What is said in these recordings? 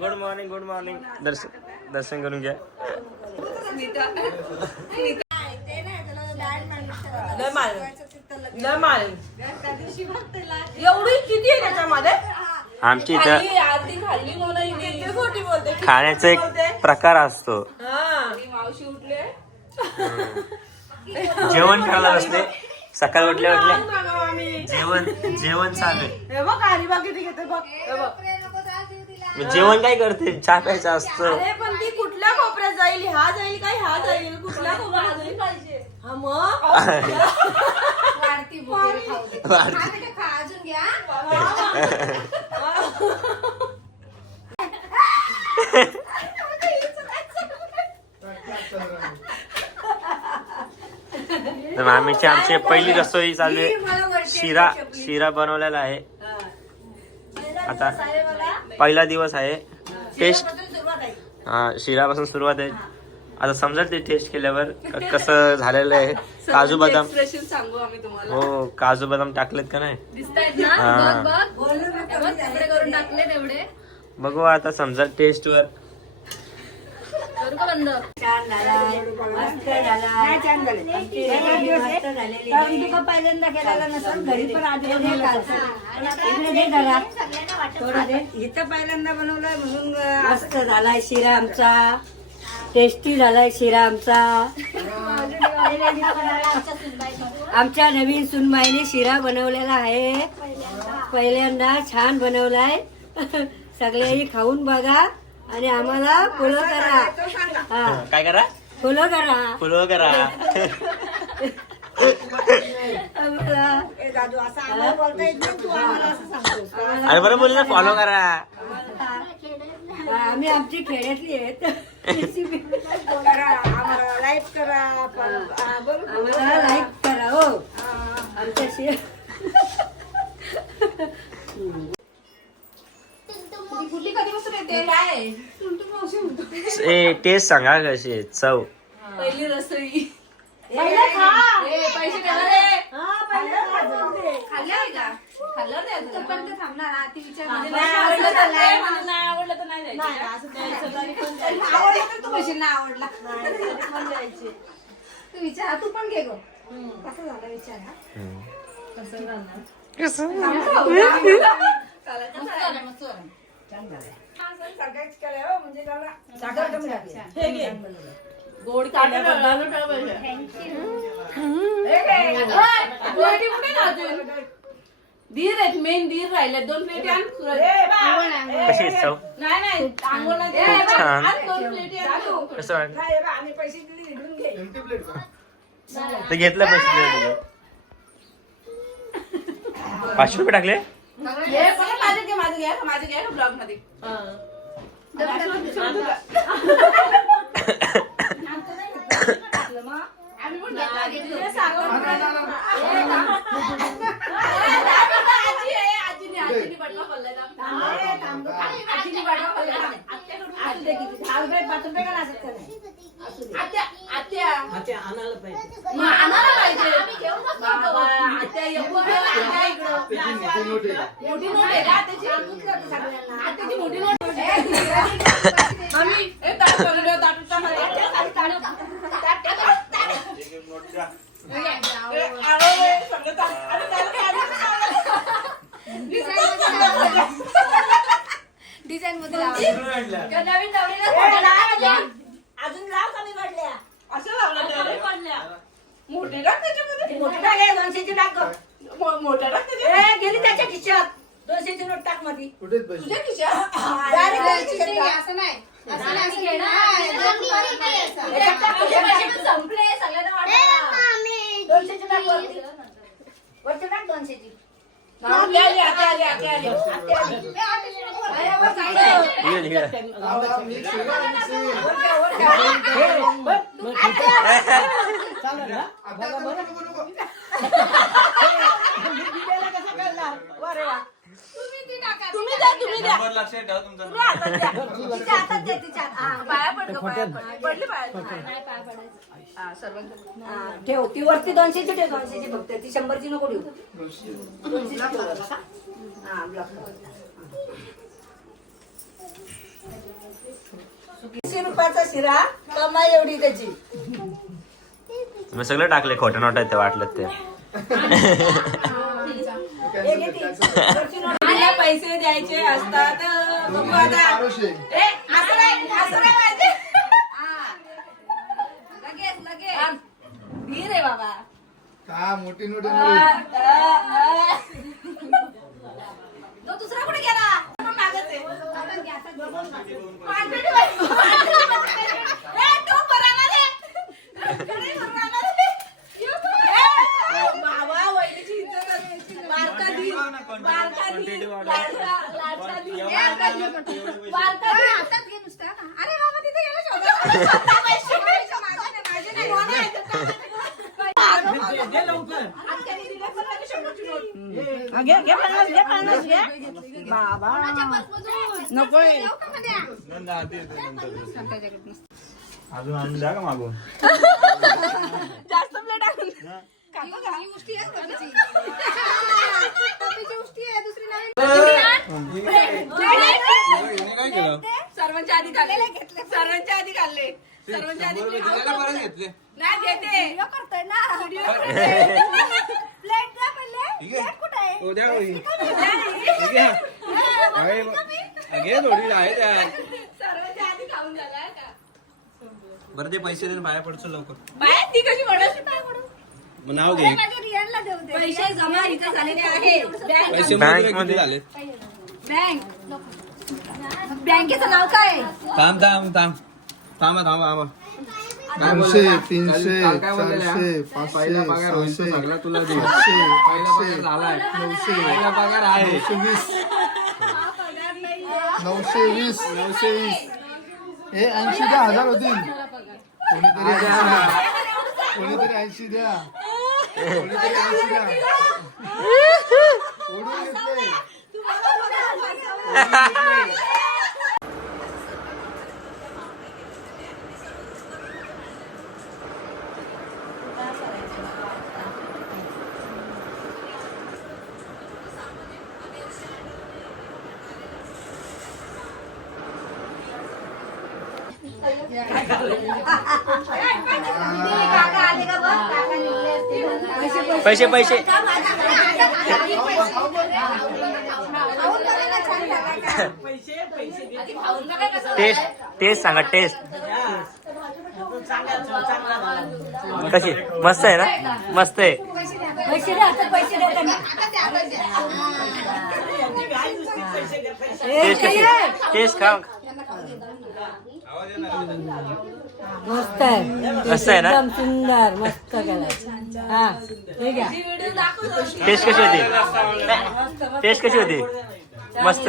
Good morning good morning. दर्शन करून घ्या. एवढी किती आहे त्याच्यामध्ये. आमची इथं खाण्याचा एक प्रकार असतो. मावशी उठले. जेवण करायला बसले. सकाळी उठल्या जेवण चालू आहे. जेवण काय करते, चहा प्यायचं असतं. अरे पण ती कुठल्या कोपऱ्यात जाईल, हा जाईल काय, हा जाईल कुठल्या कोपऱ्यात जाईल पाहिजे. हा मग तर मामीची आमची पहिली रसोई चालू आहे. शिरा बनवलेला आहे. आता पहिला दिवस आहे. टेस्ट शिरापासून सुरुवात आहे. आता समजा ते टेस्ट केल्यावर कसं झालेलं आहे. काजू बदाम सांगू आम्ही तुम्हाला. हो काजू बदाम टाकलेत का नाही. बघू आता समजा टेस्ट वर. पहिल्यांदा केलेला नसेल घरी पण इथं पहिल्यांदा बनवलंय म्हणून मस्त झालाय शिरा आमचा. टेस्टी झालाय शिरा आमचा. आमच्या नवीन सुनबाईने शिरा बनवलेला आहे. पहिल्यांदा छान बनवलाय. सगळ्यांनी खाऊन बघा आणि आम्हाला फॉलो करा. काय करा, फॉलो करा, फॉलो करा. अरे बरं बोल ना, फॉलो करा. आम्ही आमची खेड्यातली आहेत. आम्हाला लाईक करा. आम्हाला लाईक करा हो. आमच्याशी टेस्ट सांगा कशी आहे, चव. पहिली रसोई. तू पण घे गो. कसं झालं विचार. गोड धीर आहेत. मेन धीर राहिले. 2 प्लेटी आण. कशी आहे चव. नाही छान. 2 प्लेटी आण. कसं वाटलं ते घेतलं पैसे. 500 रुपये टाकले. माझे घ्या ब्लॉग मध्ये. डिझाईन मध्ये नवीन अजून लाव कमी पडल्या. असं लावलं मोठे टाक त्याच्यामध्ये. मोठे टाक. 200ची टाक. मोठा टाक त्याच्यामध्ये. गेली त्याच्या खिशात. 200ची नोट टाक मध्ये. तुझ्या खिशात. असं नाही. संपले सगळ्यांना वाटलं. 200ची टाक वरती. वरती टाक 200ची. आली. तुम्ही द्या. लक्षात ठेवा तुमचं. पाया पडली पाया. ठेव ती वरती 200ची ठेव. 200ची फक्त ती 100ची नको ठेवू. 200ची ठेव. हा ब्लॉक. शिरा कमाई एवढी त्याची. मी सगळं टाकले खोटं नोट आहे ते वाटलं ते. मला पैसे द्यायचे असतात बघू आता. ए, असं नाही, असं नाही पाहिजे. धीर आहे बाबा. का मोठी नोट तो दुसरा कुठे गेला? आपण मागच आहे. ए, तो बराबर आहे. कडे बराबर आहे. ए, बाबा, वहिनीची इज्जत आहे. बारका धीर, बारका धीर, लाडका धीर, बारका धीर, बारका धीर. हातात घे नुसता. अरे बाबा, तिथे गेला शोधा. पैसे, माझे नाही, कोण आहे? अजून आणून द्या का मागून. जास्त प्लेट आणून सर्वांच्या आधी खाल्ले, सर्वांच्या आधी खाल्ले, सर्वांच्या आधी घेतले नाही देते. उद्या घे थोडी आहे त्या. सर्वांच्या आधी खाऊन झाला का? बरं ते पैसे देऊन बाहेर पडतो लवकर. बाय ती कशी म्हणत पाय पडू. मग नाव घे. पैसे जमा इथे झालेले आहे. पैसे बँक किती मध्ये. झाले? बँकेचं नाव काय? थांब थांब थांब थांबा थांबा थांबा. 200, 300, काल काय बोललेल्या? 400, पहिला 500, पगार होईल तो 600, सगळा तुला देऊ. 700, पहिला पगार 800, झालाय. 900, पहिला पगार आहे. 920, 920, 920. हे 80 द्या, 1000 होतील. कोणीतरी 80 द्या. कोणीतरी 80 द्या. कोणीतरी 80 द्या. ओढून घेतले. पैसे पैसे टेस्ट टेस्ट सांगा टेस्ट कशी मस्त आहे ना मस्त आहे. पैसे द्या आता पैसे द्या त्यांना. टेस्ट कशी टेस्ट खा मस्त आहे मस्त आहे ना? एकदम सुंदर मस्त केलाय. हा हे घ्या. टेस्ट कशी होती टेस्ट कशी होती मस्त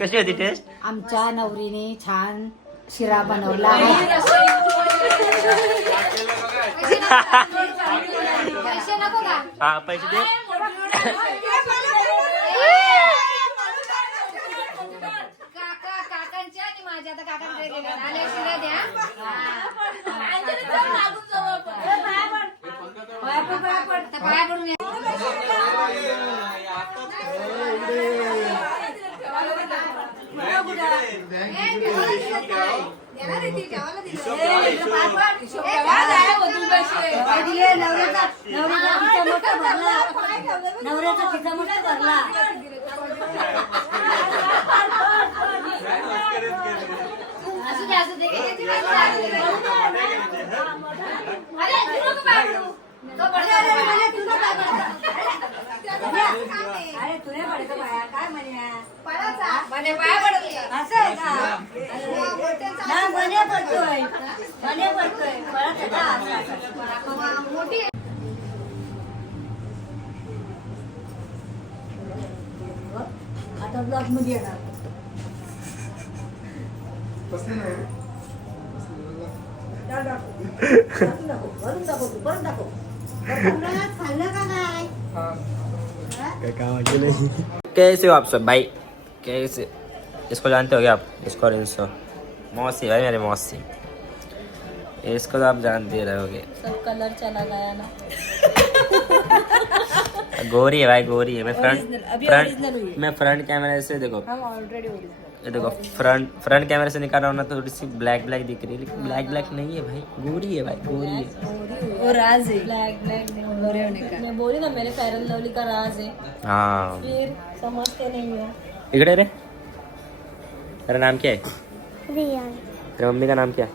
कशी होती टेस्ट. आमच्या नवरीने छान शिरा बनवला आहे. हा पैसे दे. काकांच्या आणि माझ्या आता काकांकडे आले शिरा द्या. पाया पडून या. नवऱ्याचा खिसा मोठा भरला. असू दे असू दे. अरे तू नको पाया पडू. तो पडला. अरे तुने पडतो पाया काय म्हणे मध्ये पाया पडू. असं आहे का. ना मने पडतोय मने पडतोय पळत आहे का. मोठी आता ब्लॉक मध्ये येणार. कैसे हो आप सब भाई कैसे. इसको जानते हो क्या आप इसको और इसको. मौसी भाई मेरे मौसी. इसको तो आप जानते रहोगे. सब कलर चला गया ना. गोरी है भाई गोरी है. मैं Original, अभी original हुई. मैं फ्रंट कैमरे से देखो हम ऑलरेडी ओरिजिनल. ये देखो फ्रंट कैमरे से निकाल रहा हूँ ना तो थोड़ी सी ब्लैक ब्लैक दिख रही है, लेकिन ब्लैक ब्लैक नहीं है भाई, गोरी है भाई, गोरी है। वो राज है, ब्लैक ब्लैक नहीं गोरे होने का। मैं बोली ना मेरे फेयर एंड लवली का राज है, हाँ फिर समझते नहीं है। इकडे रे, तेरा नाम क्या है? रियान तेरा मम्मी का नाम क्या है?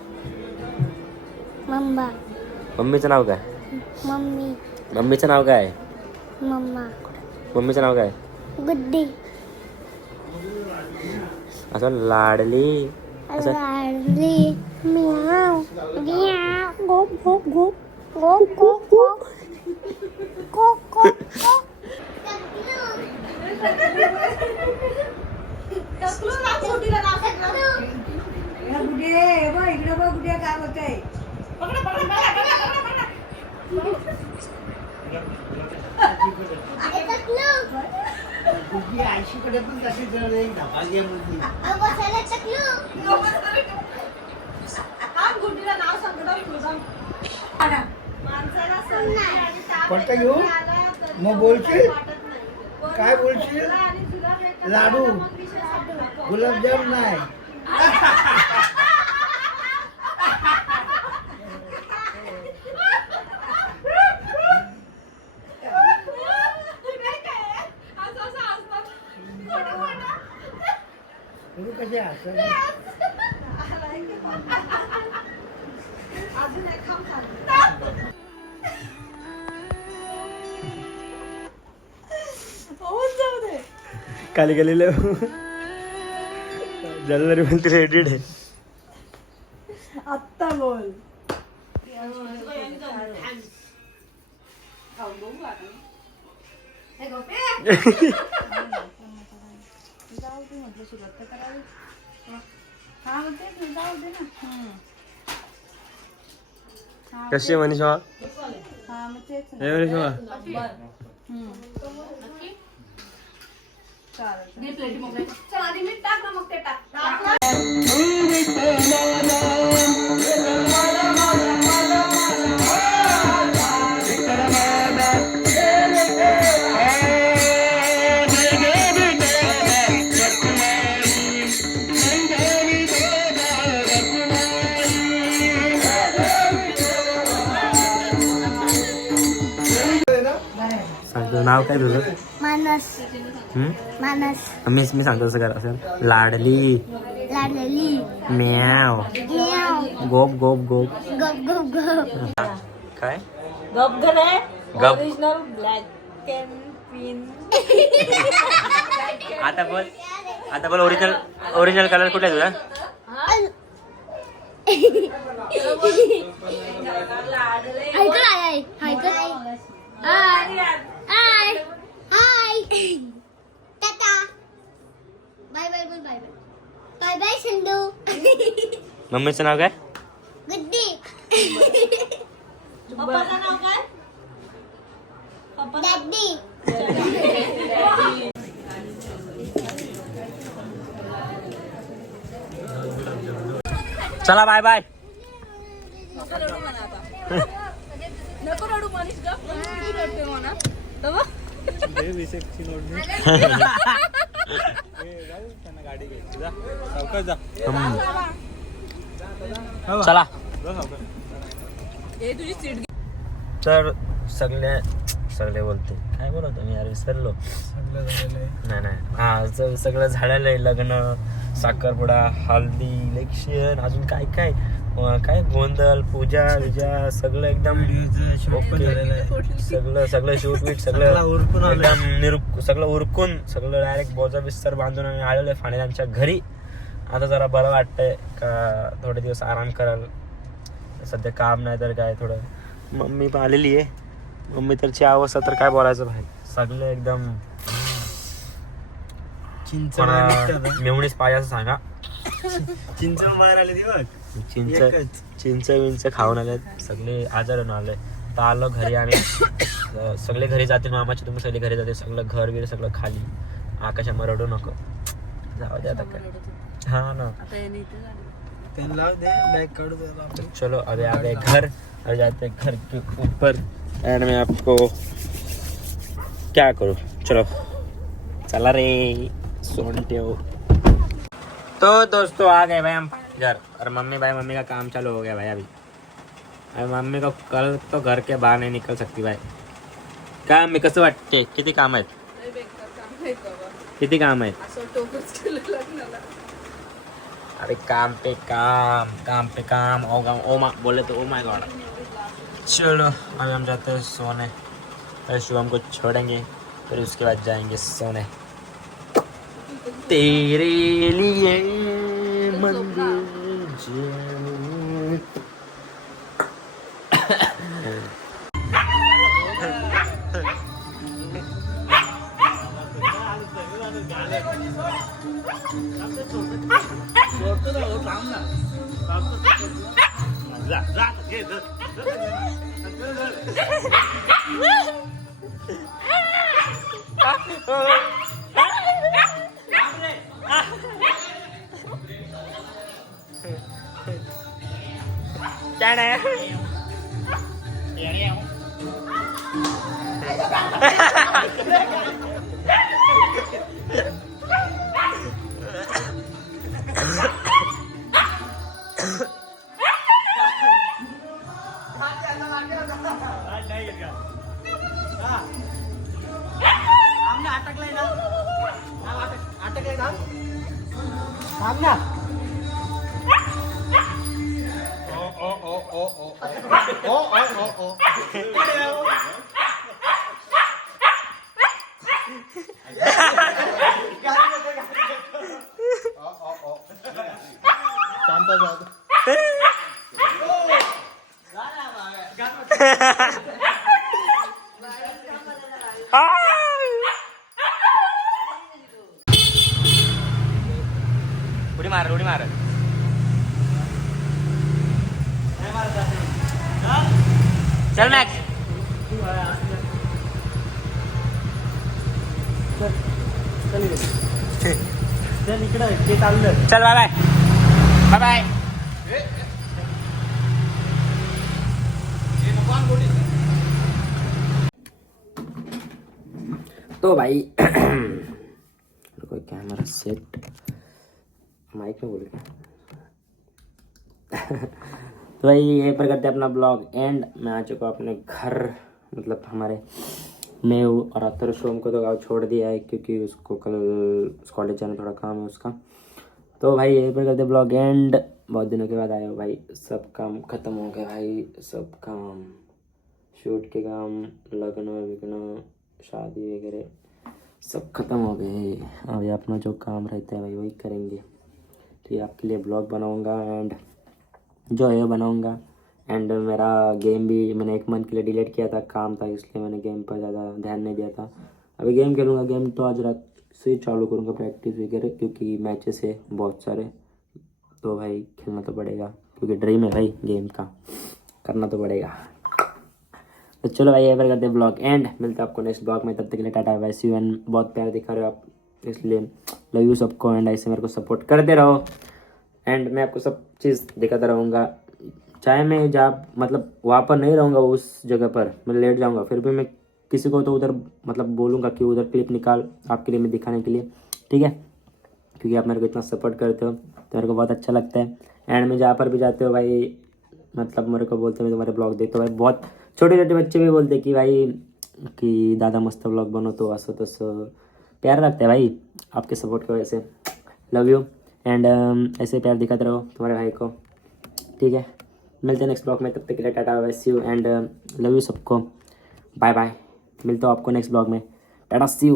मम्मा मम्मीचं नाव काय? मम्मी मम्मीचं नाव काय आहे? मम्मा मम्मीचं नाव काय आहे? गुड्डी असं लाडली असं लाडली म्याव म्याव गोप गोप गोप गोप गोप गोप गोप गोप गोप गुडे बघ इकडे बघ गुडे काय होतंय. गुड्डी 80 कडे पण तशीच एक धपाजी मुलगी. पट्टा घेऊ मग बोलशील काय बोलशील. लाडू गुलाबजाम नाही. कसे असं खाली गेलेले जालनारी म्हणते रेडिड आहे. आत्ता बोल. कशी आहे मनीषा? हे मनीषा सांगतो नाव काय तुझं? मानस मानस मी सांगतो तसं करा असेल. लाडली लाडली म्याव म्याव गोप गोप गोप. गप गप गप काय गपगन आहे गप. Original black and pin. आता बोल ओरिजिनल कलर कुठला आहे तुझा? हायकर आहे हायकर हाय हाय हाय टाटा बाय बाय बोल बाय बाय बाय बाय संडू. मम्मीचं नाव काय? गुड्डी पप्पाचं नाव काय? डॅडी चला बाय बाय. नको रडू मनीष गप. रडते म्हणा चला हे तुझी सीट. तर सगळे बोलते काय बोलतो मी यार विसरलो. नाही हा सगळं झालेलं आहे. लग्न साखरपुडा हल्दी इलेक्शन अजून काय काय काय गोंधळ पूजा विजा सगळं एकदम ओके. सगळं शूट वीट सगळं एकदम सगळं उरकून सगळं डायरेक्ट बोजा बिस्तर बांधून आम्ही आलेलो आहे फाणेरांच्या घरी. आता जरा बरं वाटतंय का थोडे दिवस आराम कराल. सध्या काम नाही तर काय थोडं. मम्मी पण आलेली आहे. मम्मी तरची अवस्था तर काय बोलायचं भाई. सगळं एकदम मेवणीच पाहिजे असं सांगा. चिंच बाहेर आले दिवस चिंच विंच खाऊन आले सगळे आजारून आले. तर आलो घरी आणि सगळे घरी जातील मामाचे तुम्ही सगळे घरी जाते. सगळं घर बिर सगळं खाली. आकाशामध्ये रडू नको जाऊ दे आता काय. हाँ ना चलो अभी आ गए घर. अब जाते घर के ऊपर एंड मैं आपको क्या करूँ. चलो चला रे सोनटे हो. तो दोस्तों आ गए भाई हम घर और मम्मी का काम चालू हो गया भाई अभी मम्मी को कल तो घर के बाहर नहीं निकल सकती भाई काय मी कसं वाटते किती काम आहेत किती काम आहेत अरे काम पे काम ओ मा बोले तो ओ माय गॉड चलो अभी हम जाते हैं सोने फिर शिवम को छोड़ेंगे फिर उसके बाद जाएंगे सोने तेरे लिए मंदिर जाऊं क्या है उडी मार चल मॅक्स चल बाय बाय बाय तो भाई कैमरा सेट माइक में बोल तो भाई यहीं पर करते हैं अपना ब्लॉग एंड मैं आ चुका हूँ अपने घर मतलब हमारे मैं और अतर शोम को तो गाँव छोड़ दिया है क्योंकि उसको कल कॉलेज जाने थोड़ा काम है उसका। तो भाई यहीं पर करते ब्लॉग एंड बहुत दिनों के बाद आए हो भाई सब काम ख़त्म हो गया भाई सब काम शूट के काम लगन विघ्न शादी वगैरह सब ख़त्म हो गए। अभी अपना जो काम रहता है भाई वही करेंगे। ठीक है आपके लिए ब्लॉग बनाऊंगा एंड जो है बनाऊंगा एंड मेरा गेम भी मैंने 1 मंथ के लिए डिलीट किया था काम था इसलिए मैंने गेम पर ज़्यादा ध्यान नहीं दिया था। अभी गेम खेलूँगा गेम तो आज रात से ही चालू करूँगा प्रैक्टिस वगैरह क्योंकि मैचेस है बहुत सारे तो भाई खेलना तो पड़ेगा क्योंकि ड्रीम है भाई गेम का करना तो पड़ेगा। तो चलो भाई एवर करते हैं ब्लॉग एंड मिलते हैं आपको नेक्स्ट ब्लॉग में। तब तक के लिए tata bye see you and बहुत प्यार दिखा रहे हो आप इसलिए लव यू सबको एंड ऐसे मेरे को सपोर्ट करते रहो एंड मैं आपको सब चीज़ दिखाता रहूँगा चाहे मैं जहाँ मतलब वहाँ पर नहीं रहूँगा उस जगह पर मैं लेट जाऊँगा फिर भी मैं किसी को तो उधर मतलब बोलूँगा कि उधर क्लिप निकाल आपके लिए मैं दिखाने के लिए ठीक है क्योंकि आप मेरे को इतना सपोर्ट करते हो तो मेरे को बहुत अच्छा लगता है। एंड में जहाँ पर भी जाते हो भाई मतलब मेरे को बोलते हैं तुम्हारे ब्लॉग देखते हो भाई बहुत छोटे छोटे बच्चे भी बोलते कि भाई कि दादा मस्त ब्लॉग बनो तो असं तसं प्यार लगता है भाई आपके सपोर्ट की वजह से। लव यू एंड ऐसे प्यार दिखाते रहो तुम्हारे भाई को ठीक है। मिलते हैं नेक्स्ट ब्लॉग में तब तक के लिए tata bye see you and love you सबको बाय बाय। मिलता हूँ आपको नेक्स्ट ब्लॉग में टाटा सी यू।